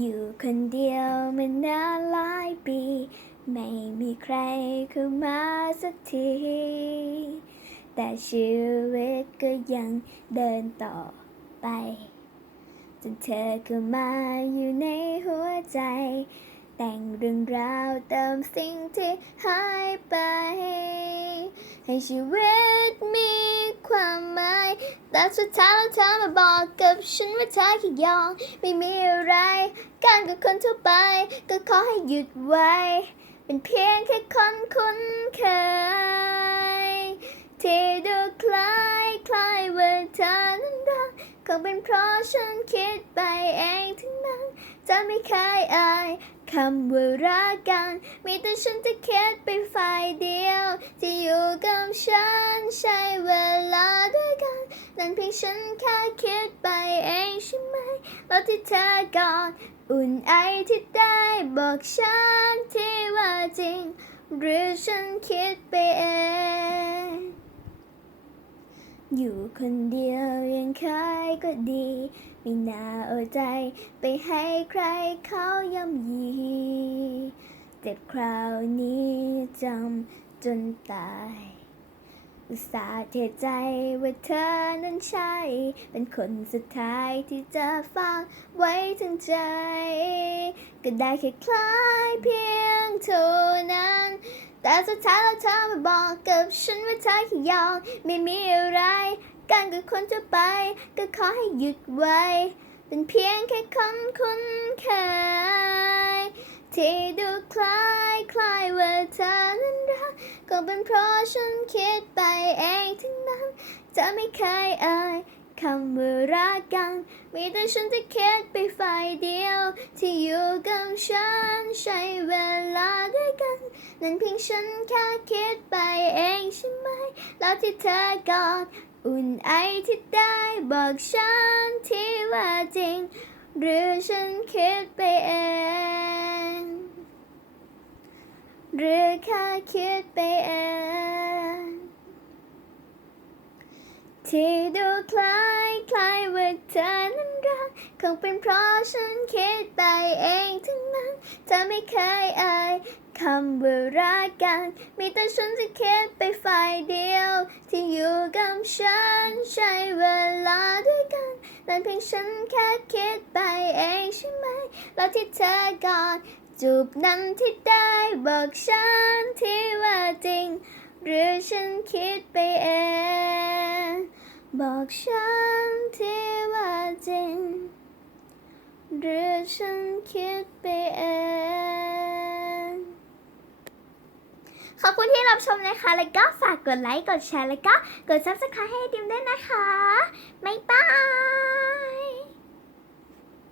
อยู่คนเดียวมานานหลายปี ไม่มีใครเข้ามาสักที แต่ชีวิตก็ยังเดินต่อไป จนเธอเข้ามาอยู่ในหัวใจ แต่งเรื่องราวเติมสิ่งที่หายไป ให้ชีวิตมี แต่สุดท้ายแล้วเธอมาบอกกับฉันว่าเธอแค่ยองไม่มีอะไรกันกับคนทั่วไป ก็ขอให้หยุดไว้ เป็นเพียงแค่คนคุ้นเคยที่ดูคล้ายคล้ายว่าเธอนั้นรักคงเป็นเพราะฉันคิดไปเองทั้งนั้นจะไม่เคยเอ่ยคำว่ารักกัน มีแต่ฉันที่คิดไปฝ่ายเดียว ที่อยู่กับฉันใช้เวลา เพียงฉันแค่คิดไปเองใช่ไหมแล้วที่เธอกอดอุ่นไอที่ได้บอกฉันที่ว่าจริง หรือฉันคิดไปเอง อยู่คนเดียวยังเคยก็ดี ไม่น่าเอาใจไปให้ใครเขาย่ำยีเจ็บคราวนี้จำจนตาย อุตส่าห์เทใจว่าเธอนั้นใช่ เป็นคนสุดท้ายที่จะฝากไว้ถึงใจ ก็ได้แค่คล้ายเพียงเท่านั้น แต่สุดท้ายแล้วเธอมาบอกกับฉันว่าเธอแค่ยองไม่มีอะไร กันกับคนจะไป ก็ขอให้หยุดไว้ เป็นเพียงแค่คนคุ้นเคยที่ดูคล้ายคล้ายว่าเธอ ก็เป็นเพราะฉันคิดไปเองทั้งนั้น จะไม่เคยเอ่ยคำว่ารักกัน มีแต่ฉันที่คิดไปฝ่ายเดียว ที่อยู่กับฉันใช้เวลาด้วยกัน นั่นเพียงฉันแค่คิดไปเองใช่ไหม แล้วที่เธอกอดอุ่นไอที่ได้บอกฉันที่ว่าจริง หรือฉันคิดไปเอง หรือแค่คิดไปเองที่ดูคล้ายคล้ายว่าเธอนั้นรักคงเป็นเพราะฉันคิดไปเองทั้งนั้นเธอไม่เคยเอ่ยคำว่ารักกัน มีแต่ฉันที่คิดไปฝ่ายเดียว ที่อยู่กับฉันใช้เวลาด้วยกันนั่นเพียงฉันแค่คิดไปเองใช่ไหม แล้วที่เธอกอด จูบนั้นที่ได้บอกฉันที่ว่าจริง หรือฉันคิดไปเอง บอกฉันที่ว่าจริง หรือฉันคิดไปเองขอบคุณที่รับชมนะคะ แล้วก็ฝากกดไลค์ กดแชร์ แล้วก็กด subscribe ให้ดิมด้วยนะคะบายบาย